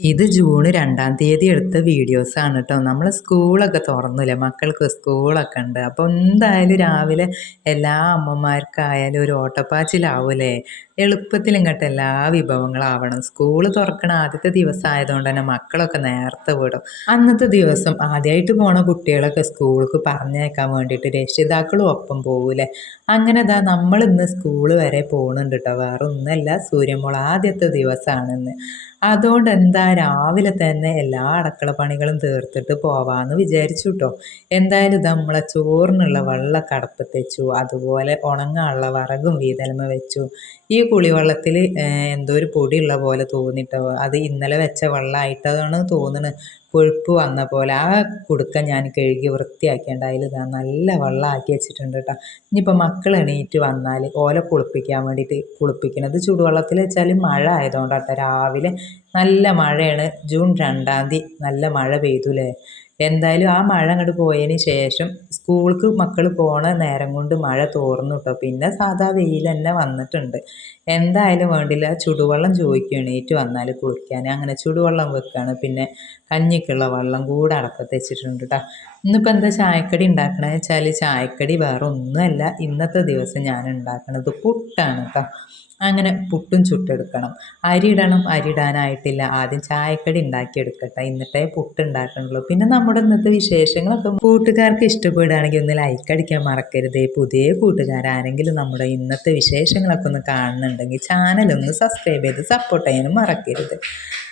ഇത് ജൂൺ രണ്ടാം തീയതി എടുത്ത ആണ് കേട്ടോ നമ്മൾ സ്കൂളൊക്കെ തുറന്നില്ലേ? മക്കൾക്ക് സ്കൂളൊക്കെ ഉണ്ട്. അപ്പോൾ എന്തായാലും രാവിലെ എല്ലാ അമ്മമാർക്കായാലും ഒരു ഓട്ടപ്പാച്ചിലാവൂലേ? എളുപ്പത്തിൽ ഇങ്ങോട്ട് എല്ലാ വിഭവങ്ങളാവണം. സ്കൂൾ തുറക്കണ ആദ്യത്തെ ദിവസം ആയതുകൊണ്ട് തന്നെ മക്കളൊക്കെ നേരത്തെ വിടും. അന്നത്തെ ദിവസം ആദ്യമായിട്ട് പോണ കുട്ടികളൊക്കെ സ്കൂൾക്ക് പറഞ്ഞേക്കാൻ വേണ്ടിയിട്ട് രക്ഷിതാക്കളും ഒപ്പം പോകൂലേ അങ്ങനെ ഇതാ നമ്മൾ ഇന്ന് സ്കൂൾ വരെ പോകുന്നുണ്ട് കേട്ടോ വേറെ ഒന്നല്ല സൂര്യമോൾ ആദ്യത്തെ ദിവസമാണെന്ന് അതുകൊണ്ട് എന്താ രാവിലെ തന്നെ എല്ലാ അടക്കള പണികളും തീർത്തിട്ട് പോവാന്ന് വിചാരിച്ചു കേട്ടോ എന്തായാലും നമ്മളെ ചോറിനുള്ള വെള്ള കടപ്പ് വെച്ചു അതുപോലെ ഉണങ്ങാനുള്ള വറകും വീതലമ വെച്ചു ഈ കുളിവെള്ളത്തിൽ എന്തോ ഒരു പൊടിയുള്ള പോലെ തോന്നിട്ടോ? അത് ഇന്നലെ വെച്ച വെള്ളമായിട്ടാണ് തോന്നുന്നത് കൊഴുപ്പ് വന്ന പോലെ. ആ കുടുക്ക ഞാൻ കഴുകി വൃത്തിയാക്കിയാണ്ട് അതിൽ നല്ല വെള്ളമാക്കി വെച്ചിട്ടുണ്ട് കേട്ടോ ഇനിയിപ്പോൾ മക്കൾ എണീറ്റ് വന്നാൽ ഓല കുളിപ്പിക്കാൻ വേണ്ടിയിട്ട് കുളിപ്പിക്കണത് ചൂടുവെള്ളത്തിൽ വെച്ചാൽ മഴ ആയതുകൊണ്ടാട്ടോ രാവിലെ നല്ല മഴയാണ്. ജൂൺ രണ്ടാം തീയതി നല്ല മഴ പെയ്തുല്ലേ എന്തായാലും ആ മഴ അങ്ങോട്ട് പോയതിന് ശേഷം സ്കൂൾക്ക് മക്കൾ പോണ നേരം കൊണ്ട് മഴ തോർന്നു കേട്ടോ പിന്നെ സാധാ വെയിൽ തന്നെ വന്നിട്ടുണ്ട്. എന്തായാലും വേണ്ടില്ല. ചുടുവെള്ളം ചോദിക്കും എണീറ്റ് വന്നാൽ കുളിക്കാൻ അങ്ങനെ ചുടുവെള്ളം വെക്കുകയാണ് പിന്നെ കഞ്ഞിക്കുള്ള വെള്ളം കൂടെ അടപ്പത്ത് വെച്ചിട്ടുണ്ട് കേട്ടോ ഇന്നിപ്പോൾ എന്താ ചായക്കടി ഉണ്ടാക്കണമെന്ന് വെച്ചാൽ ചായക്കടി വേറെ ഒന്നുമല്ല ഇന്നത്തെ ദിവസം ഞാൻ ഉണ്ടാക്കണത് പുട്ടാണ് കേട്ടോ അങ്ങനെ പുട്ടും ചുട്ടെടുക്കണം. അരി ഇടണം അരി ഇടാനായിട്ടില്ല ആദ്യം ചായക്കടി ഉണ്ടാക്കിയെടുക്കട്ടെ. എന്നിട്ടേ പുട്ട് ഉണ്ടാക്കണുള്ളൂ. പിന്നെ നമ്മുടെ ഇന്നത്തെ വിശേഷങ്ങളൊക്കെ കൂട്ടുകാർക്ക് ഇഷ്ടപ്പെടുകയാണെങ്കിൽ ഒന്ന് ലൈക്ക് അടിക്കാൻ മറക്കരുത്. പുതിയ കൂട്ടുകാരാരെങ്കിലും നമ്മുടെ ഇന്നത്തെ വിശേഷങ്ങളൊക്കെ ഒന്ന് കാണുന്നുണ്ടെങ്കിൽ ചാനലൊന്ന് സബ്സ്ക്രൈബ് ചെയ്ത് സപ്പോർട്ട് ചെയ്യാനും മറക്കരുത്.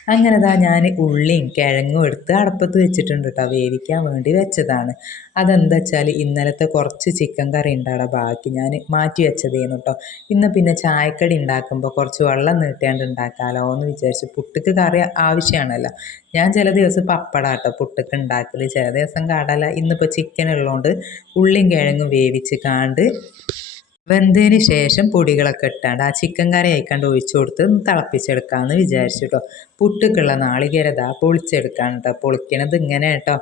അങ്ങനെ ദാ ഞാൻ ഉള്ളിയും കിഴങ്ങും എടുത്ത് അടപ്പത്ത് വെച്ചിട്ടുണ്ട് കേട്ടോ വേവിക്കാൻ വേണ്ടി വെച്ചതാണ്. അതെന്താ വെച്ചാൽ ഇന്നലത്തെ കുറച്ച് ചിക്കൻ കറി ഉണ്ടാടാ ബാക്കി ഞാൻ മാറ്റി വെച്ചതേന്നു കേട്ടോ ഇന്ന് പിന്നെ ചായക്കടി ഉണ്ടാക്കുമ്പോൾ കുറച്ച് വെള്ളം നീട്ടിയാണ്ട് ഉണ്ടാക്കാമല്ലോ എന്ന് വിചാരിച്ചു പുട്ടിക്ക് കറി ആവശ്യമാണല്ലോ ഞാൻ ചില ദിവസം പപ്പട കേട്ടോ പുട്ടിക്ക് ഉണ്ടാക്കൽ ചില ദിവസം കടല ഇന്നിപ്പോൾ ചിക്കൻ ഉള്ളതുകൊണ്ട് ഉള്ളിയും കിഴങ്ങും വേവിച്ച് കാണ്ട് വെന്തതിന് ശേഷം പൊടികളൊക്കെ ഇട്ടാണ്ട് ആ ചിക്കൻ കറി അയക്കാണ്ട് ഒഴിച്ചു കൊടുത്ത് തിളപ്പിച്ചെടുക്കാമെന്ന് വിചാരിച്ചു കേട്ടോ പുട്ടുക്കുള്ള നാളികേരതാ പൊളിച്ചെടുക്കാണ് കേട്ടോ പൊളിക്കണത് ഇങ്ങനെ കേട്ടോ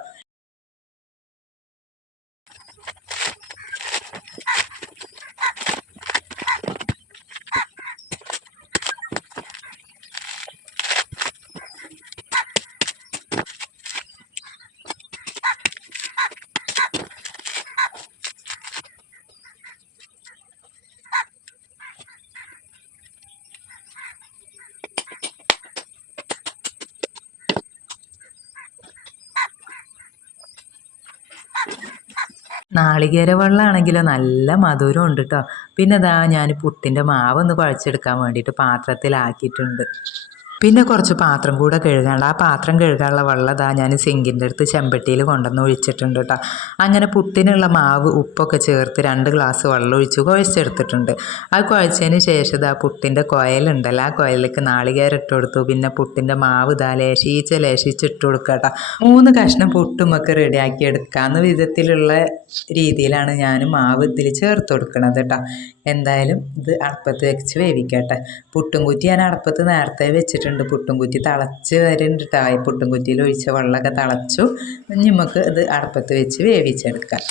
നാളികേര വെള്ളമാണെങ്കിൽ നല്ല മധുരം ഉണ്ട് കേട്ടോ പിന്നെ ഇതാ ഞാൻ പുട്ടിന്റെ മാവ് ഒന്ന് കുഴച്ചെടുക്കാൻ വേണ്ടിയിട്ട് പാത്രത്തിലാക്കിയിട്ടുണ്ട്. പിന്നെ കുറച്ച് പാത്രം കൂടെ കഴുകാനുള്ള ആ പാത്രം കഴുകാനുള്ള വെള്ളം ഇതാ ഞാൻ സിങ്കിന്റെ അടുത്ത് ചെമ്പട്ടിയിൽ കൊണ്ടുവന്ന് ഒഴിച്ചിട്ടുണ്ട് കേട്ടോ അങ്ങനെ പുട്ടിനുള്ള മാവ് ഉപ്പൊക്കെ ചേർത്ത് രണ്ട് ഗ്ലാസ് വെള്ളം ഒഴിച്ച് കുഴച്ചെടുത്തിട്ടുണ്ട്. ആ കുഴച്ചതിന് ശേഷം ഇതാ പുട്ടിന്റെ കുഴലുണ്ടല്ലോ ആ കുഴലിലേക്ക് നാളികേരം ഇട്ട് കൊടുത്തു. പിന്നെ പുട്ടിന്റെ മാവ് ഇതാ ലേശിച്ച് ലേശിച്ച് ഇട്ട് കൊടുക്കുക മൂന്ന് കഷ്ണം പുട്ടുമൊക്കെ റെഡിയാക്കി എടുക്കാവുന്ന വിധത്തിലുള്ള രീതിയിലാണ് ഞാൻ മാവ് ഇതിൽ ചേർത്ത് കൊടുക്കണത് കേട്ടോ. എന്തായാലും ഇത് അടുപ്പത്ത് വെച്ച് വേവിക്കട്ടെ. പുട്ടും കുറ്റി ഞാൻ അടുപ്പത്ത് നേരത്തെ വെച്ചിട്ടുണ്ട്. പുട്ടും കുറ്റി തിളച്ച് വരുന്നുണ്ട് കേട്ടോ. പുട്ടും കുറ്റിയിൽ ഒഴിച്ച വെള്ളമൊക്കെ തിളച്ചു. നമുക്ക് ഇത് അടുപ്പത്ത് വെച്ച് വേവിച്ചെടുക്കാം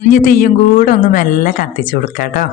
ഇനി തീയും കൂടെ ഒന്ന് മെല്ലെ കത്തിച്ചു കൊടുക്കാം കേട്ടോ.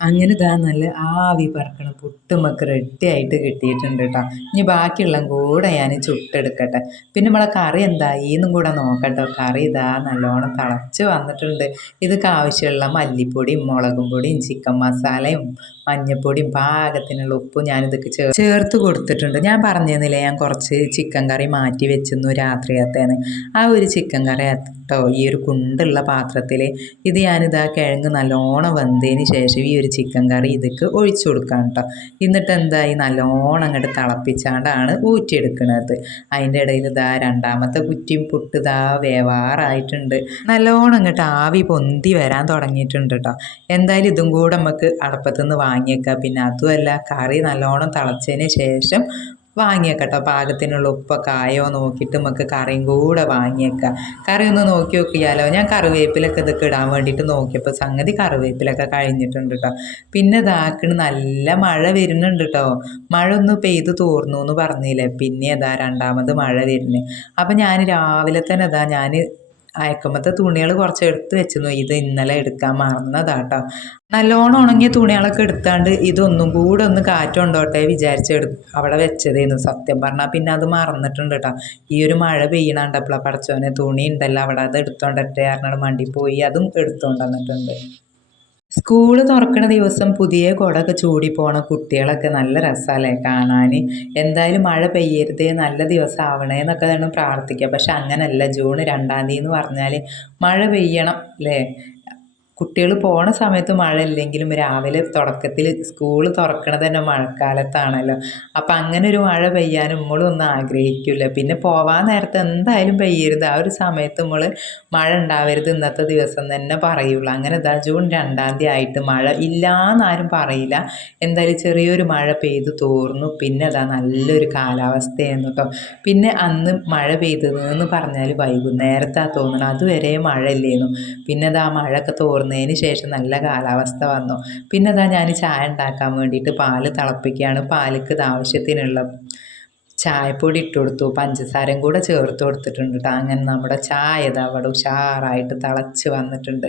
അങ്ങനെ ഇതാ നല്ല ആവി പറക്കണം പുട്ടുമക്ക് റെഡി ആയിട്ട് കിട്ടിയിട്ടുണ്ട് കേട്ടോ ഇനി ബാക്കിയുള്ള കൂടെ ഞാൻ ചുട്ടെടുക്കട്ടെ. പിന്നെ നമ്മളെ കറി എന്താ എന്നും കൂടെ നോക്കട്ടോ. കറി ഇതാ നല്ലോണം തിളച്ച് വന്നിട്ടുണ്ട്. ഇതൊക്കെ ആവശ്യമുള്ള മല്ലിപ്പൊടിയും മുളകും പൊടിയും ചിക്കൻ മസാലയും മഞ്ഞൾപ്പൊടിയും പാകത്തിനുള്ള ഉപ്പും ഞാനിതൊക്കെ ചേർ ചേർത്ത് കൊടുത്തിട്ടുണ്ട്. ഞാൻ പറഞ്ഞിരുന്നില്ലേ ഞാൻ കുറച്ച് ചിക്കൻ കറി മാറ്റി വെച്ചിരുന്നു രാത്രിയത്തേന്ന്. ആ ഒരു ചിക്കൻ കറി കേട്ടോ. ഈ ഒരു കുണ്ടുള്ള പാത്രത്തിൽ ഇത് ഞാനിതാ കിഴങ്ങ് നല്ലോണം വെന്തതിന് ശേഷം ഈ ഒരു ചിക്കൻ കറി ഇതൊക്കെ ഒഴിച്ചു കൊടുക്കാം കേട്ടോ. എന്നിട്ട് എന്തായി നല്ലോണം അങ്ങോട്ട് തിളപ്പിച്ചാണ്ടാണ് ഊറ്റിയെടുക്കുന്നത് അതിന്റെ ഇടയിൽ ഇതാ രണ്ടാമത്തെ കുറ്റിയും പുട്ട് ഇതാ വേവാറായിട്ടുണ്ട്. നല്ലോണം അങ്ങോട്ട് ആവി പൊന്തി വരാൻ തുടങ്ങിയിട്ടുണ്ട് കേട്ടോ. എന്തായാലും ഇതും കൂടെ നമുക്ക് അടപ്പത്തുനിന്ന് വാങ്ങിയേക്കാം. പിന്നെ അതുമല്ല കറി നല്ലോണം തിളച്ചതിന് ശേഷം വാങ്ങിയേക്കട്ടോ. പാകത്തിനുള്ള ഉപ്പൊക്കെ ആയോ നോക്കിയിട്ട് നമുക്ക് കറിയും കൂടെ വാങ്ങിയേക്കാം. കറി ഒന്ന് നോക്കി നോക്കിയാലോ? ഞാൻ കറിവേപ്പിലൊക്കെ ഇതൊക്കെ ഇടാൻ വേണ്ടിയിട്ട് നോക്കിയപ്പോൾ സംഗതി കറിവേപ്പിലൊക്കെ കഴിഞ്ഞിട്ടുണ്ട് കേട്ടോ പിന്നെ ഇതാക്കിന് നല്ല മഴ വരുന്നുണ്ട് കേട്ടോ മഴ ഒന്ന് പെയ്ത് തോർന്നു എന്ന് പറഞ്ഞില്ലേ? പിന്നെ ഇതാ രണ്ടാമത് മഴ വരുന്നത് അപ്പം ഞാൻ രാവിലെ തന്നെ ഇതാ ഞാൻ അയക്കുമ്പത്തെ തുണികൾ കുറച്ച് എടുത്ത് വെച്ചിരുന്നു. ഇത് ഇന്നലെ എടുക്കാൻ മറന്നതാട്ടോ. നല്ലോണം ഉണങ്ങിയ തുണികളൊക്കെ എടുത്താണ്ട് ഇതൊന്നും കൂടെ ഒന്ന് കാറ്റുണ്ടോട്ടെ വിചാരിച്ച് എടു അവിടെ വെച്ചതേന്നു. സത്യം പറഞ്ഞാൽ പിന്നെ അത് മറന്നിട്ടുണ്ട് കേട്ടോ ഈ ഒരു മഴ പെയ്യണണ്ടപ്പോഴാണ് പടച്ചോനെ തുണി ഉണ്ടല്ലോ അവിടെ അത് എടുത്തോണ്ടട്ടെ കാരണം മണ്ടി പോയി. അതും എടുത്തോണ്ട് വന്നിട്ടുണ്ട്. സ്കൂൾ തുറക്കുന്ന ദിവസം പുതിയ കുടമൊക്കെ ചൂടി പോണ കുട്ടികളൊക്കെ നല്ല രസമല്ലേ കാണാൻ എന്തായാലും മഴ പെയ്യരുത് നല്ല ദിവസം ആവണേ എന്നൊക്കെ വേണം പ്രാർത്ഥിക്കുക പക്ഷെ അങ്ങനല്ല ജൂൺ രണ്ടാം തീയതി എന്ന് പറഞ്ഞാൽ മഴ പെയ്യണം അല്ലേ കുട്ടികൾ പോണ സമയത്ത് മഴ ഇല്ലെങ്കിലും രാവിലെ തുടക്കത്തിൽ സ്കൂൾ തുറക്കണത് തന്നെ മഴക്കാലത്താണല്ലോ. അപ്പം അങ്ങനെ ഒരു മഴ പെയ്യാൻ നമ്മളും ഒന്നും ആഗ്രഹിക്കില്ല പിന്നെ പോവാൻ നേരത്തെ എന്തായാലും പെയ്യരുത്. ആ ഒരു സമയത്ത് നമ്മൾ മഴ ഉണ്ടാവരുത് ഇന്നത്തെ ദിവസം തന്നെ പറയുള്ളൂ. അങ്ങനെ ഇതാ ജൂൺ രണ്ടാം തീയതി ആയിട്ട് മഴ ഇല്ലാന്നാരും പറയില്ല. എന്തായാലും ചെറിയൊരു മഴ പെയ്തു തോർന്നു. പിന്നെ അതാ നല്ലൊരു കാലാവസ്ഥയായിരുന്നു കേട്ടോ പിന്നെ അന്ന് മഴ പെയ്തതെന്ന് പറഞ്ഞാൽ വൈകുന്നേരത്താണ് തോന്നണം അതുവരെ മഴ ഇല്ലേന്നു പിന്നെ അതാ മഴയൊക്കെ തോർന്നു തുറന്നതിന് ശേഷം നല്ല കാലാവസ്ഥ വന്നു. പിന്നെ അതാ ഞാൻ ചായ ഉണ്ടാക്കാൻ വേണ്ടിയിട്ട് പാൽ തിളപ്പിക്കുകയാണ്. പാലിക്ക് ആവശ്യത്തിനുള്ള ചായപ്പൊടി ഇട്ട് കൊടുത്തു. പഞ്ചസാരയും കൂടെ ചേർത്ത് കൊടുത്തിട്ടുണ്ട് കേട്ടോ അങ്ങനെ നമ്മുടെ ചായ ഇതാ അവിടെ ഉഷാറായിട്ട് തിളച്ച് വന്നിട്ടുണ്ട്.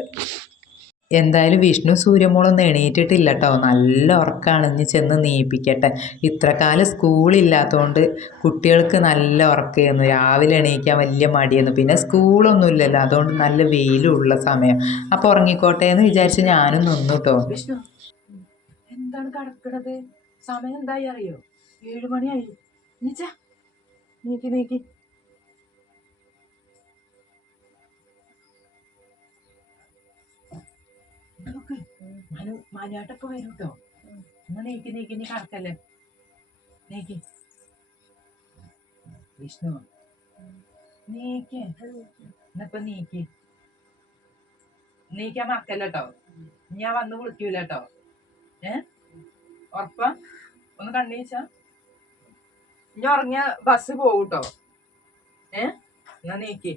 എന്തായാലും വിഷ്ണു സൂര്യമോളൊന്നും എണീറ്റിട്ടില്ല കേട്ടോ നല്ല ഉറക്കമാണ് ഇനി ചെന്ന് നീപ്പിക്കട്ടെ. ഇത്ര കാലം സ്കൂളില്ലാത്തതുകൊണ്ട് കുട്ടികൾക്ക് നല്ല ഉറക്കമായിരുന്നു രാവിലെ എണീക്കാൻ വലിയ മടിയായിരുന്നു പിന്നെ സ്കൂളൊന്നും ഇല്ലല്ലോ അതുകൊണ്ട് നല്ല വെയിലുള്ള സമയം. അപ്പോൾ ഉറങ്ങിക്കോട്ടെ എന്ന് വിചാരിച്ച് ഞാനും നിന്നു കേട്ടോ വിഷ്ണു എന്താണ് കടക്കണത്? സമയം എന്തായി അറിയോ? ഏഴു മണിയായി. നീച്ച നീക്കി നീക്കി. നോക്ക്. മനു മനുവായിട്ടൊക്കെ വരും കേട്ടോ ഒന്ന് നീക്കി നീക്കി നീ കറക്കല്ലേ? നീക്കി. വിഷ്ണു. നീക്ക്. എന്നിപ്പൊ നീക്കി. നീക്കാൻ മറക്കല്ല ഞാൻ വന്ന് വിളിക്കൂല കേട്ടോ ഏ? ഉറപ്പ? ഒന്ന് കണ്ണീച്ച ഞാൻ ഉറങ്ങിയ ബസ് പോകൂട്ടോ ഏ? എന്നാ നീക്കി.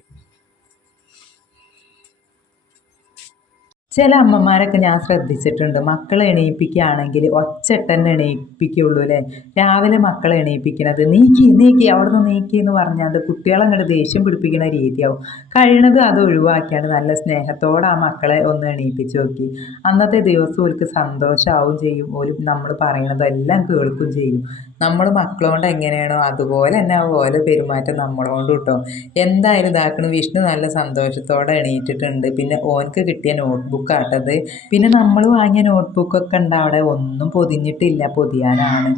ചില അമ്മമാരൊക്കെ ഞാൻ ശ്രദ്ധിച്ചിട്ടുണ്ട്. മക്കളെ എണീപ്പിക്കുകയാണെങ്കിൽ ഒച്ചട്ടന്നെ എണീപ്പിക്കുള്ളൂ അല്ലേ രാവിലെ മക്കളെ എണീപ്പിക്കണത്. നീക്കി നീക്കി അവിടുന്ന് നീക്കി എന്ന് പറഞ്ഞാണ്ട് കുട്ടികളങ്ങോട്ട് ദേഷ്യം പിടിപ്പിക്കുന്ന രീതിയാവും. കഴിയണത് അത് ഒഴിവാക്കിയാണ്. നല്ല സ്നേഹത്തോടെ ആ മക്കളെ ഒന്ന് എണീപ്പിച്ച് നോക്കി. അന്നത്തെ ദിവസം ഓർക്ക് സന്തോഷമാവും ചെയ്യും. ഒരു നമ്മൾ പറയണതെല്ലാം കേൾക്കും ചെയ്യും. നമ്മൾ മക്കളോണ്ട് എങ്ങനെയാണോ അതുപോലെ തന്നെ ആ ഓല പെരുമാറ്റം നമ്മളോണ്ട് കിട്ടും എന്തായാലും ഇതാക്കണം. വിഷ്ണു നല്ല സന്തോഷത്തോടെ എണീറ്റിട്ടുണ്ട്. പിന്നെ ഓനക്ക് കിട്ടിയ നോട്ട്ബുക്ക് ബുക്കാട്ടത് പിന്നെ നമ്മൾ വാങ്ങിയ നോട്ട്ബുക്കൊക്കെ ഉണ്ട് അവിടെ ഒന്നും പൊതിഞ്ഞിട്ടില്ല. പൊതിയാനാണ്.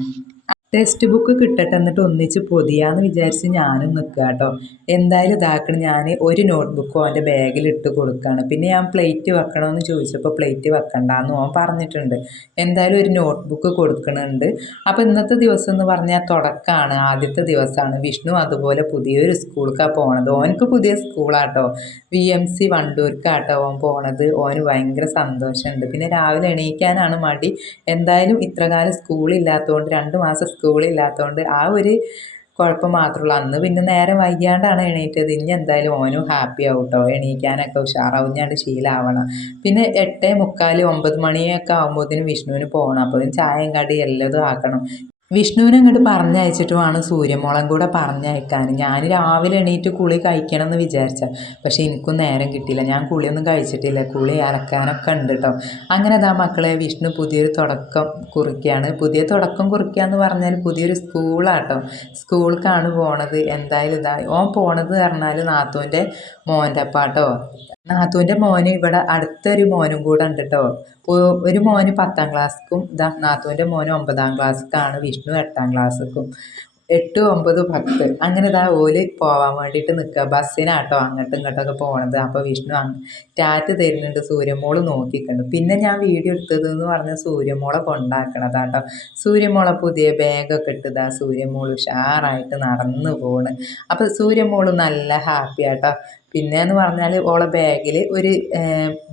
ടെക്സ്റ്റ് ബുക്ക് കിട്ടട്ടെ എന്നിട്ട് ഒന്നിച്ച് പൊതിയാന്ന് വിചാരിച്ച് ഞാനും നിൽക്കുക കേട്ടോ എന്തായാലും ഇതാക്കണം. ഞാൻ ഒരു നോട്ട് ബുക്ക് അവന്റെ ബാഗിൽ ഇട്ട് കൊടുക്കുകയാണ് പിന്നെ ഞാൻ പ്ലേറ്റ് വെക്കണമെന്ന് ചോദിച്ചപ്പോൾ പ്ലേറ്റ് വെക്കണ്ടെന്ന് ഓൻ പറഞ്ഞിട്ടുണ്ട്. എന്തായാലും ഒരു നോട്ട്ബുക്ക് ബുക്ക് കൊടുക്കുന്നുണ്ട് അപ്പോൾ ഇന്നത്തെ ദിവസം എന്ന് പറഞ്ഞാൽ തുടക്കമാണ് ആദ്യത്തെ ദിവസമാണ് വിഷ്ണു അതുപോലെ പുതിയൊരു സ്കൂൾക്കാണ് പോണത്. ഓനക്ക് പുതിയ സ്കൂളാട്ടോ വി എം സി വണ്ടൂർക്കാട്ടോ ഓൻ പോണത്. ഓന് ഭയങ്കര സന്തോഷമുണ്ട് പിന്നെ രാവിലെ എണീക്കാനാണ് മടി. എന്തായാലും ഇത്രകാലം സ്കൂളില്ലാത്തതുകൊണ്ട് രണ്ട് മാസം സ്കൂളില്ലാത്തതുകൊണ്ട് ആ ഒരു കുഴപ്പം മാത്രമുള്ളൂ അന്ന് പിന്നെ നേരം വൈകിയാണ്ടാണ് എണീറ്റത്. ഇനി എന്തായാലും ഓനും ഹാപ്പി ആവും കേട്ടോ എണീക്കാനൊക്കെ ഉഷാറാവും ഞാൻ ശീലമാവണം പിന്നെ എട്ട് മുക്കാൽ ഒമ്പത് മണിയൊക്കെ ആകുമ്പോഴത്തേനും വിഷ്ണുവിന് പോകണം അപ്പോൾ ചായയും കടി എല്ലതും ആക്കണം. വിഷ്ണുവിനെ അങ്ങോട്ട് പറഞ്ഞയച്ചിട്ടുമാണ് സൂര്യമോളം കൂടെ പറഞ്ഞയക്കാൻ. ഞാൻ രാവിലെ എണീറ്റ് കുളി കഴിക്കണം എന്ന് വിചാരിച്ച. പക്ഷേ എനിക്കും നേരം കിട്ടിയില്ല. ഞാൻ കുളിയൊന്നും കഴിച്ചിട്ടില്ല. കുളി അലക്കാനൊക്കെ ഉണ്ട് കേട്ടോ അങ്ങനെ അതാ മക്കളെ വിഷ്ണു പുതിയൊരു തുടക്കം കുറിക്കുകയാണ്. പുതിയ തുടക്കം കുറിക്കുക എന്ന് പറഞ്ഞാൽ പുതിയൊരു സ്കൂളാട്ടോ സ്കൂൾക്കാണ് പോണത്. എന്തായാലും ഇതാ ഓൻ പോണത് പറഞ്ഞാൽ നാത്തൂന്റെ മോന്റെ പാട്ടോ നാത്തൂന്റെ മോന് ഇവിടെ അടുത്തൊരു മോനും കൂടെ ഉണ്ട് കേട്ടോ ഒരു മോന് പത്താം ക്ലാസ്സിക്കും ഇതാ നാത്തൂന്റെ മോന് ഒമ്പതാം ക്ലാസ്സിക്കാണ് വിഷ്ണു എട്ടാം ക്ലാസ്സിക്കും എട്ട് ഒമ്പത് പത്ത്. അങ്ങനെ ഇതാ ഓൽ പോവാൻ വേണ്ടിയിട്ട് നിൽക്കുക ബസ്സിനാട്ടോ അങ്ങോട്ടും ഇങ്ങോട്ടൊക്കെ പോകണത് അപ്പോൾ വിഷ്ണു അങ്ങ് ടാറ്റ് തരുന്നുണ്ട് സൂര്യമോൾ നോക്കിക്കണ്ട്. പിന്നെ ഞാൻ വീഡിയോ എടുത്തത് എന്ന് പറഞ്ഞ സൂര്യമോളെ കൊണ്ടാക്കണതാട്ടോ. സൂര്യമോളെ പുതിയ ബാഗൊക്കെ ഇട്ടതാ. സൂര്യമോൾ ഉഷാറായിട്ട് നടന്നു പോണ്. അപ്പോൾ സൂര്യമോൾ നല്ല ഹാപ്പി ആട്ടോ പിന്നെ എന്ന് പറഞ്ഞാൽ ഓളെ ബാഗിൽ ഒരു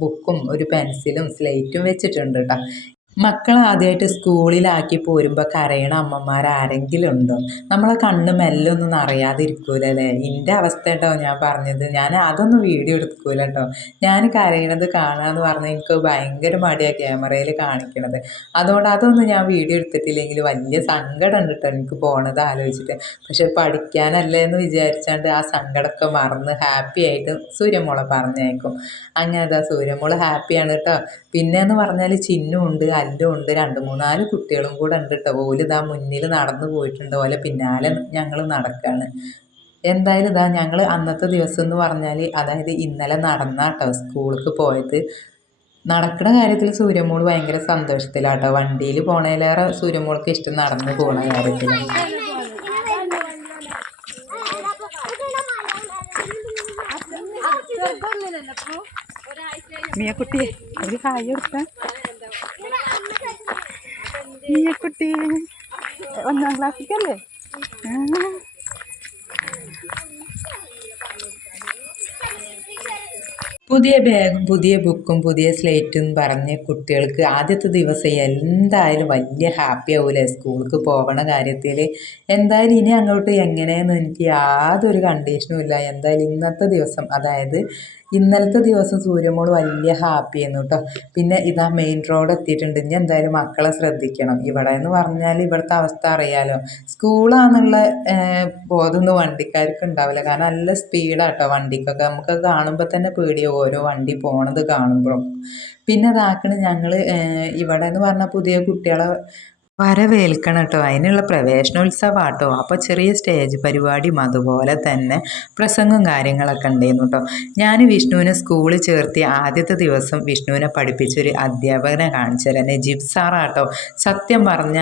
ബുക്കും ഒരു പെൻസിലും സ്ലേറ്റും വെച്ചിട്ടുണ്ട് കേട്ടോ മക്കളെ ആദ്യമായിട്ട് സ്കൂളിലാക്കി പോരുമ്പോൾ കരയണ അമ്മമാർ ആരെങ്കിലും ഉണ്ടോ? നമ്മളെ കണ്ണ് മെല്ലൊന്നും അറിയാതിരിക്കൂല അറിയാതിരിക്കൂലല്ലേ? എന്റെ അവസ്ഥ കേട്ടോ ഞാൻ പറഞ്ഞത്. ഞാൻ അതൊന്നും വീഡിയോ എടുക്കൂല കേട്ടോ ഞാൻ കരയണത് കാണാന്ന് പറഞ്ഞാൽ എനിക്ക് ഭയങ്കര മടിയാണ് ക്യാമറയിൽ കാണിക്കണത്. അതുകൊണ്ട് അതൊന്നും ഞാൻ വീഡിയോ എടുത്തിട്ടില്ലെങ്കിൽ വലിയ സങ്കടം കേട്ടോ എനിക്ക് പോണത് ആലോചിച്ചിട്ട്. പക്ഷെ പഠിക്കാനല്ലേ എന്ന് വിചാരിച്ചാണ്ട് ആ സങ്കടമൊക്കെ മറന്ന് ഹാപ്പി ആയിട്ട് സൂര്യമോളെ പറഞ്ഞേക്കും അങ്ങനെ അതാ സൂര്യമോൾ ഹാപ്പിയാണ് കേട്ടോ പിന്നെ എന്ന് പറഞ്ഞാൽ ചിന്നും അല്ലും ഉണ്ട് രണ്ട് മൂന്നാൽ കുട്ടികളും കൂടെ ഉണ്ട് കേട്ടോ ഓൽ ഇതാ മുന്നിൽ നടന്നു പോയിട്ടുണ്ട്. ഓലെ പിന്നാലെ ഞങ്ങൾ നടക്കുകയാണ് എന്തായാലും ഇതാ ഞങ്ങൾ അന്നത്തെ ദിവസം എന്ന് പറഞ്ഞാൽ അതായത് ഇന്നലെ നടന്ന കേട്ടോ സ്കൂൾക്ക് പോയത്. നടക്കുന്ന കാര്യത്തിൽ സൂര്യമോൾ ഭയങ്കര സന്തോഷത്തിലാട്ടോ. വണ്ടിയിൽ പോണേലേറെ സൂര്യമോൾക്ക് ഇഷ്ടം നടന്നു പോണ കാര്യത്തിൽ മിയക്കുട്ടി ഒരു ഹായ് കൊടുത്ത. മിയക്കുട്ടി ഒന്നാം ക്ലാസ്സിക്കല്ലേ? പുതിയ ബാഗും പുതിയ ബുക്കും പുതിയ സ്ലേറ്റും പറഞ്ഞ കുട്ടികൾക്ക് ആദ്യത്തെ ദിവസം എന്തായാലും വലിയ ഹാപ്പി ആവൂലേ? സ്കൂൾക്ക് പോകണ കാര്യത്തിൽ എന്തായാലും ഇനി അങ്ങോട്ട് എങ്ങനെയെന്ന് എനിക്ക് യാതൊരു കണ്ടീഷനും ഇല്ല. എന്തായാലും ഇന്നത്തെ ദിവസം അതായത് ഇന്നലത്തെ ദിവസം സൂര്യമോൾ വലിയ ഹാപ്പി ആയിരുന്നു കേട്ടോ പിന്നെ ഇതാ മെയിൻ റോഡ് എത്തിയിട്ടുണ്ട്. ഇനി എന്തായാലും മക്കളെ ശ്രദ്ധിക്കണം. ഇവിടെ എന്ന് പറഞ്ഞാൽ ഇവിടുത്തെ അവസ്ഥ അറിയാലോ. സ്കൂളാന്നുള്ള ബോധമൊന്നും വണ്ടിക്കാർക്ക് ഉണ്ടാവില്ല. കാരണം നല്ല സ്പീഡാണ് കേട്ടോ വണ്ടിക്കൊക്കെ. നമുക്ക് കാണുമ്പോൾ തന്നെ പേടി ഓരോ വണ്ടി പോണത് കാണുമ്പോഴും. പിന്നെ അതാക്കണ് ഞങ്ങൾ ഇവിടെ എന്ന് പറഞ്ഞാൽ പുതിയ കുട്ടികളെ വരവേൽക്കണം കേട്ടോ. അതിനുള്ള പ്രവേശനോത്സവമാട്ടോ. അപ്പോൾ ചെറിയ സ്റ്റേജ് പരിപാടിയും അതുപോലെ തന്നെ പ്രസംഗവും കാര്യങ്ങളൊക്കെ ഉണ്ടായിരുന്നു കേട്ടോ. ഞാൻ വിഷ്ണുവിനെ സ്കൂളിൽ ചേർത്തി ആദ്യത്തെ ദിവസം വിഷ്ണുവിനെ പഠിപ്പിച്ചൊരു അധ്യാപകനെ കാണിച്ചു തരാം. ജിബ് സാറാട്ടോ സത്യം പറഞ്ഞ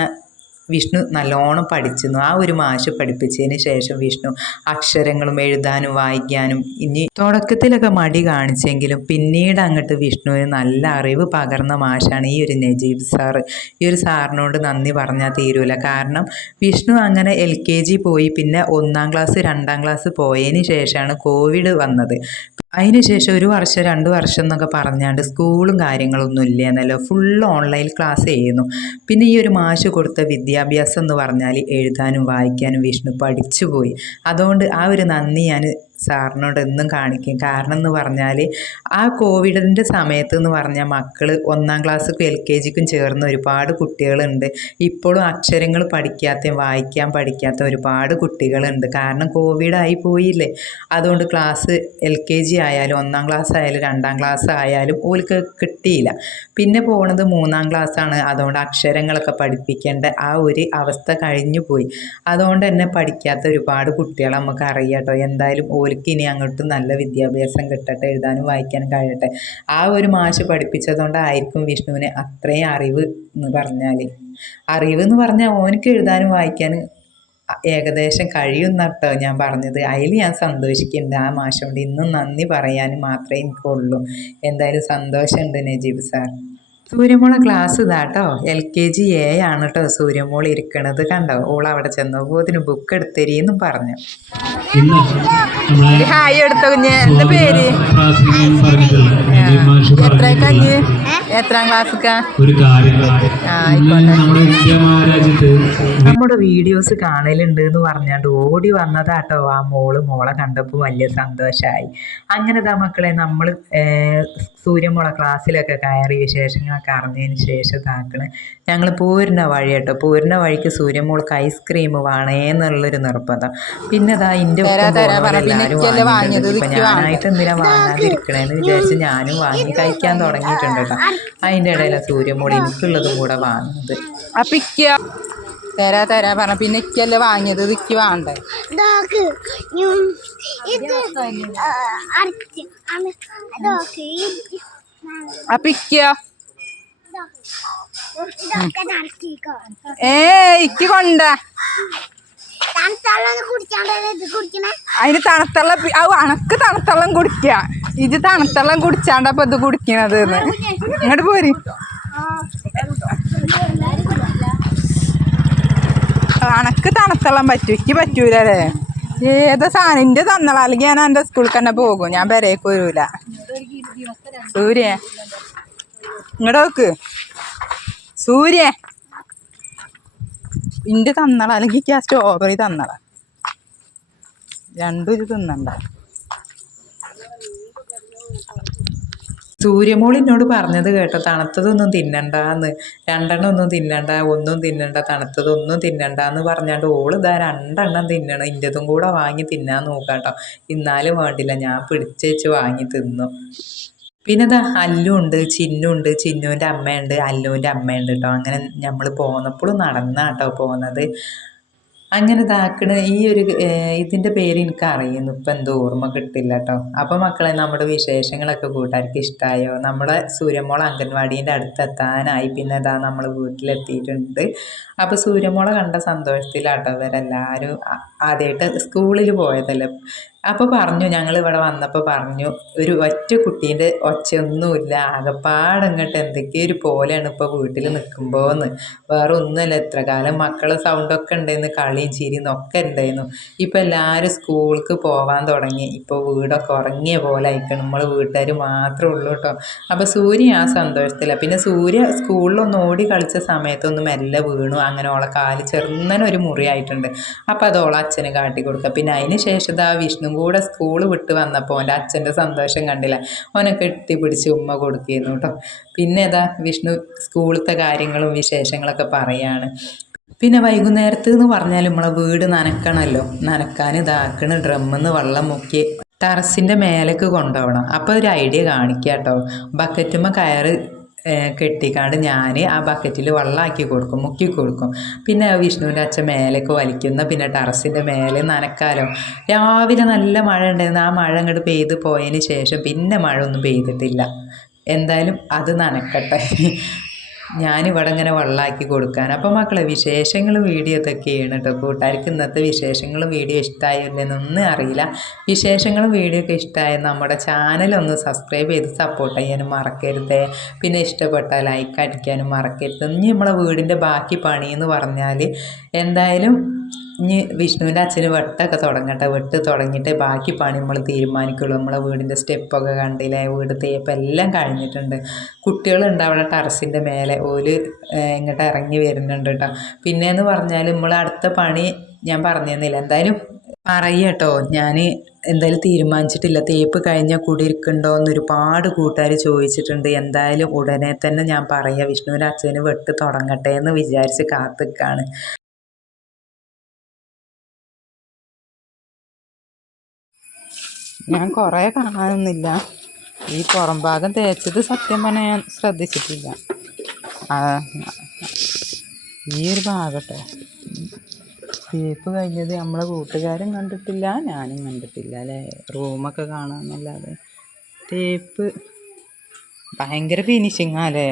വിഷ്ണു നല്ലോണം പഠിച്ചിരുന്നു. ആ ഒരു മാഷ് പഠിപ്പിച്ചതിന് ശേഷം വിഷ്ണു അക്ഷരങ്ങളും എഴുതാനും വായിക്കാനും ഇനി തുടക്കത്തിലൊക്കെ മടി കാണിച്ചെങ്കിലും പിന്നീട് അങ്ങോട്ട് വിഷ്ണുവിന് നല്ല അറിവ് പകർന്ന മാഷാണ് ഈ ഒരു നജീബ് സാറ് ഈ ഒരു സാറിനോട് നന്ദി പറഞ്ഞാൽ തീരൂല. കാരണം വിഷ്ണു അങ്ങനെ എൽ കെ ജി പോയി പിന്നെ ഒന്നാം ക്ലാസ് രണ്ടാം ക്ലാസ് പോയതിന് ശേഷമാണ് കോവിഡ് വന്നത്. അതിന് ശേഷം ഒരു വർഷം രണ്ട് വർഷം എന്നൊക്കെ പറഞ്ഞാണ്ട് സ്കൂളും കാര്യങ്ങളൊന്നും ഇല്ല എന്നല്ലോ ഫുൾ ഓൺലൈൻ ക്ലാസ് ചെയ്യുന്നു പിന്നെ ഈ ഒരു മാഷ് കൊടുത്ത വിദ്യാഭ്യാസം എന്ന് പറഞ്ഞാൽ എഴുതാനും വായിക്കാനും വിഷ്ണു പഠിച്ചുപോയി. അതുകൊണ്ട് ആ ഒരു നന്ദി ഞാൻ സാറിനോട് എന്നും കാണിക്കും. കാരണം എന്ന് പറഞ്ഞാൽ ആ കോവിഡിന്റെ സമയത്ത് എന്ന് പറഞ്ഞാൽ മക്കൾ ഒന്നാം ക്ലാസ്സിലും എൽ കെ ജിക്കും ചേർന്ന ഒരുപാട് കുട്ടികളുണ്ട്. ഇപ്പോഴും അക്ഷരങ്ങൾ പഠിക്കാത്ത വായിക്കാൻ പഠിക്കാത്ത ഒരുപാട് കുട്ടികളുണ്ട്. കാരണം കോവിഡായി പോയില്ലേ. അതുകൊണ്ട് ക്ലാസ് എൽ കെ ജി ആയാലും ഒന്നാം ക്ലാസ് ആയാലും രണ്ടാം ക്ലാസ് ആയാലും ഓർക്ക് കിട്ടിയില്ല. പിന്നെ പോണത് മൂന്നാം ക്ലാസ്സാണ്. അതുകൊണ്ട് അക്ഷരങ്ങളൊക്കെ പഠിപ്പിക്കേണ്ട ആ ഒരു അവസ്ഥ കഴിഞ്ഞു പോയി അതുകൊണ്ട് തന്നെ പഠിക്കാത്ത ഒരുപാട് കുട്ടികളെ നമുക്ക് അറിയാം കേട്ടോ എന്തായാലും ഓർക്ക് ഇനി അങ്ങോട്ടും നല്ല വിദ്യാഭ്യാസം കിട്ടട്ടെ എഴുതാനും വായിക്കാനും കഴിയട്ടെ. ആ ഒരു മാഷ് പഠിപ്പിച്ചതുകൊണ്ടായിരിക്കും വിഷ്ണുവിന് അത്രയും അറിവ് എന്ന് പറഞ്ഞാൽ അറിവ് എന്ന് പറഞ്ഞാൽ ഓനക്ക് എഴുതാനും വായിക്കാനും ഏകദേശം കഴിയുന്ന ഞാൻ പറഞ്ഞത്. അതിൽ ഞാൻ സന്തോഷിക്കുന്നുണ്ട് ആ മാഷോണ്ട് ഇന്നും നന്ദി പറയാൻ മാത്രമേ എനിക്കുള്ളൂ. എന്തായാലും സന്തോഷമുണ്ട് നജീബ് സാർ. സൂര്യമോളെ ക്ലാസ് ഇതാട്ടോ എൽ കെ ജി എ ആണ് കേട്ടോ സൂര്യമോൾ ഇരിക്കണത് കണ്ടോ? ഓൾ അവിടെ ചെന്നപ്പോൾ ഇതിന് ബുക്ക് എടുത്തരീന്നും പറഞ്ഞു. ഹായ് എടുത്തോ കുഞ്ഞ്? എന്താ പേര്? എത്രാം കാര്യം ആ, നമ്മുടെ വീഡിയോസ് കാണലുണ്ട് എന്ന് പറഞ്ഞാണ്ട് ഓടി വന്നതാട്ടോ ആ മോൾ മോളെ കണ്ടപ്പോൾ വലിയ സന്തോഷമായി അങ്ങനെ ദാ മക്കളെ നമ്മൾ സൂര്യമോളെ ക്ലാസ്സിലൊക്കെ കയറി വിശേഷങ്ങളൊക്കെ അറിഞ്ഞതിന് ശേഷം താക്കണ് ഞങ്ങൾ പൂരണ വഴി കേട്ടോ. പൂരണ വഴിക്ക് സൂര്യമോൾക്ക് ഐസ്ക്രീം വേണേന്നുള്ളൊരു നിർബന്ധം. പിന്നെ അതാ ഇന്റെ എല്ലാവരും വാങ്ങിയിട്ടുണ്ട്. ഇപ്പം ഞാനായിട്ട് എന്തിനാ വാങ്ങാതിരിക്കണേന്ന് വിചാരിച്ച് ഞാനും വാങ്ങി കഴിക്കാൻ തുടങ്ങിയിട്ടുണ്ട് കേട്ടോ. അതിന്റെ ഇടയിലാണ് സൂര്യമോൾ എനിക്കുള്ളതും കൂടെ വാങ്ങുന്നത്. തരാ തരാ പറഞ്ഞ പിന്നെ ഇക്കല്ലേ വാങ്ങിയത്? ഇതിക്ക് ഇക്ക് വേണ്ടേ? ഡോഗ്. ഏ ഇക്ക് കൊണ്ട. അതിന് തണുത്തുള്ള അണക്ക് തണുത്തള്ളം കുടിക്ക. ഇത് തണുത്തള്ളം കുടിച്ചാണ്ടപ്പൊ ഇത് കുടിക്കണത് ഇങ്ങോട്ട് പോരി. അണക്ക് തണുത്തള്ളം പറ്റൂ എനിക്ക് പറ്റൂലേ ഏതോ സാധനം? എന്റെ തന്നള അല്ലെങ്കിൽ ഞാൻ എന്റെ സ്കൂളിൽ തന്നെ പോകും. ഞാൻ പെരേക്ക് വരൂല. സൂര്യ. ഇങ്ങോട്ട് നോക്ക്. സൂര്യ. ഇന്റെ തന്നള അല്ലെങ്കിൽ ആ സ്ട്രോബെറി തന്നള. രണ്ടും ഇത് തിന്നണ്ട. സൂര്യമോൾ എന്നോട് പറഞ്ഞത് കേട്ടോ തണുത്തതൊന്നും തിന്നണ്ടാന്ന്. രണ്ടെണ്ണം ഒന്നും തിന്നണ്ട ഒന്നും തിന്നണ്ട തണുത്തതൊന്നും തിന്നണ്ട എന്ന് പറഞ്ഞാണ്ട് ഓൾ ഇതാ രണ്ടെണ്ണം തിന്നണം. ഇന്റെതും കൂടെ വാങ്ങി തിന്നാൻ നോക്കാം കേട്ടോ ഇന്നാലും വേണ്ടില്ല ഞാൻ പിടിച്ചേച്ച് വാങ്ങി തിന്നു. പിന്നെ ഇതാ അല്ലുണ്ട് ചിന്നുണ്ട് ചിന്നുവിന്റെ അമ്മയുണ്ട് അല്ലുവിന്റെ അമ്മയുണ്ട് കേട്ടോ അങ്ങനെ നമ്മൾ പോന്നപ്പോഴും നടന്നാണ് കേട്ടോ പോകുന്നത് അങ്ങനെ ഇതാക്കണ. ഈ ഒരു ഇതിന്റെ പേര് എനിക്ക് അറിയുന്നു ഇപ്പം എന്തോ ഓർമ്മ കിട്ടില്ല കേട്ടോ അപ്പോൾ മക്കളെ നമ്മുടെ വിശേഷങ്ങളൊക്കെ കൂട്ടുകാർക്ക് ഇഷ്ടമായോ നമ്മളെ സൂര്യമോൾ അംഗൻവാടീന്റെ അടുത്ത് എത്താനായി പിന്നെ ഇതാ നമ്മൾ വീട്ടിലെത്തിയിട്ടുണ്ട്. അപ്പോൾ സൂര്യമോളെ കണ്ട സന്തോഷത്തിലാട്ടോ ഇവരെല്ലാവരും ആദ്യമായിട്ട് സ്കൂളിൽ പോയതല്ലേ? അപ്പോൾ പറഞ്ഞു ഞങ്ങൾ ഇവിടെ വന്നപ്പോൾ പറഞ്ഞു ഒരു ഒറ്റ കുട്ടീന്റെ ഒച്ചയൊന്നുമില്ല ആകപ്പാടെ ഇങ്ങോട്ട് എന്തൊക്കെയോ ഒരു പോലെയാണ് ഇപ്പോൾ വീട്ടിൽ നിൽക്കുമ്പോൾ എന്ന് വേറെ ഒന്നുമല്ല എത്ര കാലം മക്കളെ സൗണ്ടൊക്കെ ഉണ്ടായിരുന്നു കളിയും ചിരിയും ഒക്കെ ഉണ്ടായിരുന്നു. ഇപ്പോൾ എല്ലാവരും സ്കൂൾക്ക് പോകാൻ തുടങ്ങി. ഇപ്പോൾ വീടൊക്കെ ഉറങ്ങിയ പോലെ ആയിക്കണം. നമ്മൾ വീട്ടുകാർ മാത്രമേ ഉള്ളൂ കേട്ടോ അപ്പോൾ സൂര്യ ആ സന്തോഷത്തിലാണ് പിന്നെ സൂര്യ സ്കൂളിലൊന്ന് ഓടി കളിച്ച സമയത്തൊന്നും മെല്ലെ വീണു. അങ്ങനെ ഓളെ കാൽ ചെറുന്നനെ ഒരു മുറിയായിട്ടുണ്ട് അപ്പോൾ അത് ഓളെ അച്ഛന് കാട്ടി കൊടുക്കുക പിന്നെ അതിന് ശേഷം ആ വിഷ്ണു കൂടെ സ്കൂൾ വിട്ട് വന്നപ്പോൾ ഓന്റെ അച്ഛന്റെ സന്തോഷം കണ്ടില്ല? ഓനെ കെട്ടിപ്പിടിച്ച് ഉമ്മ കൊടുക്കുന്നു കേട്ടോ പിന്നെ ഏതാ? വിഷ്ണു സ്കൂളത്തെ കാര്യങ്ങളും വിശേഷങ്ങളൊക്കെ പറയാണ്. പിന്നെ വൈകുന്നേരത്ത് എന്ന് പറഞ്ഞാൽ നമ്മളെ വീട് നനക്കണമല്ലോ നനക്കാൻ ഇതാക്കണ ഡ്രമ്മെന്ന് വെള്ളം മുക്കി ടെറസിന്റെ മേലേക്ക് കൊണ്ടുപോകണം. അപ്പോൾ ഒരു ഐഡിയ കാണിക്കുക കേട്ടോ ബക്കറ്റുമ്മ കയറ് കെട്ടിക്കാണ്ട് ഞാൻ ആ ബക്കറ്റിൽ വെള്ളമാക്കി കൊടുക്കും മുക്കി കൊടുക്കും. പിന്നെ വിഷ്ണുവിന്റെ അച്ഛൻ മേലേക്ക് വലിക്കുന്ന പിന്നെ ടെറസിന്റെ മേലെ നനക്കാലോ. രാവിലെ നല്ല മഴ ഉണ്ടായിരുന്നു. ആ മഴ അങ്ങോട്ട് പെയ്ത് പോയതിന് ശേഷം പിന്നെ മഴ ഒന്നും പെയ്തിട്ടില്ല. എന്തായാലും അത് നനക്കട്ടെ. ഞാനിവിടെ ഇങ്ങനെ വെള്ളമാക്കി കൊടുക്കാൻ. അപ്പോൾ മക്കളെ വിശേഷങ്ങളും വീഡിയോ ഇതൊക്കെയാണ് കേട്ടോ കൂട്ടുകാർക്ക് ഇന്നത്തെ വിശേഷങ്ങളും വീഡിയോ ഇഷ്ടമായില്ലെന്നൊന്നും അറിയില്ല. വിശേഷങ്ങളും വീഡിയോ ഒക്കെ ഇഷ്ടമായ നമ്മുടെ ചാനലൊന്ന് സബ്സ്ക്രൈബ് ചെയ്ത് സപ്പോർട്ട് ചെയ്യാനും മറക്കരുത്. പിന്നെ ഇഷ്ടപ്പെട്ട ലൈക്ക് അടിക്കാനും മറക്കരുത്. ഇനി നമ്മളെ വീടിന്റെ ബാക്കി പണി എന്ന് പറഞ്ഞാൽ എന്തായാലും ഇനി വിഷ്ണുവിന്റെ അച്ഛന് വെട്ടൊക്കെ തുടങ്ങട്ടെ. വെട്ട് തുടങ്ങിയിട്ട് ബാക്കി പണി നമ്മൾ തീരുമാനിക്കുള്ളൂ. നമ്മളെ വീടിന്റെ സ്റ്റെപ്പൊക്കെ കണ്ടില്ലേ? വീട് തേപ്പ് എല്ലാം കഴിഞ്ഞിട്ടുണ്ട്. കുട്ടികളുണ്ട് അവിടെ ടെറസിന്റെ മേലെ. ഓൽ ഇങ്ങോട്ട് ഇറങ്ങി വരുന്നുണ്ട് കേട്ടോ പിന്നെയെന്ന് പറഞ്ഞാൽ നമ്മൾ അടുത്ത പണി ഞാൻ പറഞ്ഞു തന്നില്ല എന്തായാലും പറയട്ടോ ഞാൻ എന്തായാലും തീരുമാനിച്ചിട്ടില്ല. തേപ്പ് കഴിഞ്ഞാൽ കുടിയിരിക്കുന്നുണ്ടോ എന്ന് ഒരുപാട് കൂട്ടുകാർ ചോദിച്ചിട്ടുണ്ട്. എന്തായാലും ഉടനെ തന്നെ ഞാൻ പറയാം. വിഷ്ണുവിന്റെ അച്ഛന് വെട്ട് തുടങ്ങട്ടെ എന്ന് വിചാരിച്ച് കാത്തിക്കാണ്. ഞാൻ കുറേ കാണാനൊന്നുമില്ല. ഈ പുറം ഭാഗം തേച്ചത് സത്യം പറഞ്ഞാൽ ഞാൻ ശ്രദ്ധിച്ചിട്ടില്ല. ഈ ഒരു ഭാഗട്ടോ തേപ്പ് കഴിഞ്ഞത് നമ്മളെ കൂട്ടുകാരും കണ്ടിട്ടില്ല ഞാനും കണ്ടിട്ടില്ല അല്ലേ? റൂമൊക്കെ കാണാമെന്നല്ലാതെ തേപ്പ് ഭയങ്കര ഫിനിഷിങ്ങാ അല്ലേ?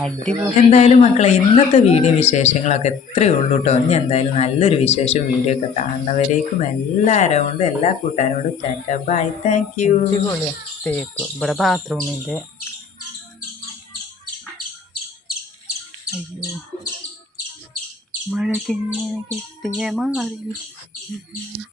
അടിപൊളി. എന്തായാലും മക്കളെ ഇന്നത്തെ വീഡിയോ വിശേഷങ്ങളൊക്കെ എത്രയേ ഉള്ളൂ കേട്ടോ. ഇനി എന്തായാലും നല്ലൊരു വിശേഷം വീഡിയോ ഒക്കെ കാണുന്നവരേക്കും എല്ലാവരും കൊണ്ട് എല്ലാ കൂട്ടുകാരോടും ടാറ്റ ബൈ താങ്ക് യു തേപ്പ് ഇവിടെ ബാത്റൂമിന്റെ അയ്യോ. മഴ കിങ്ങനെ കിട്ടിയ മാറി.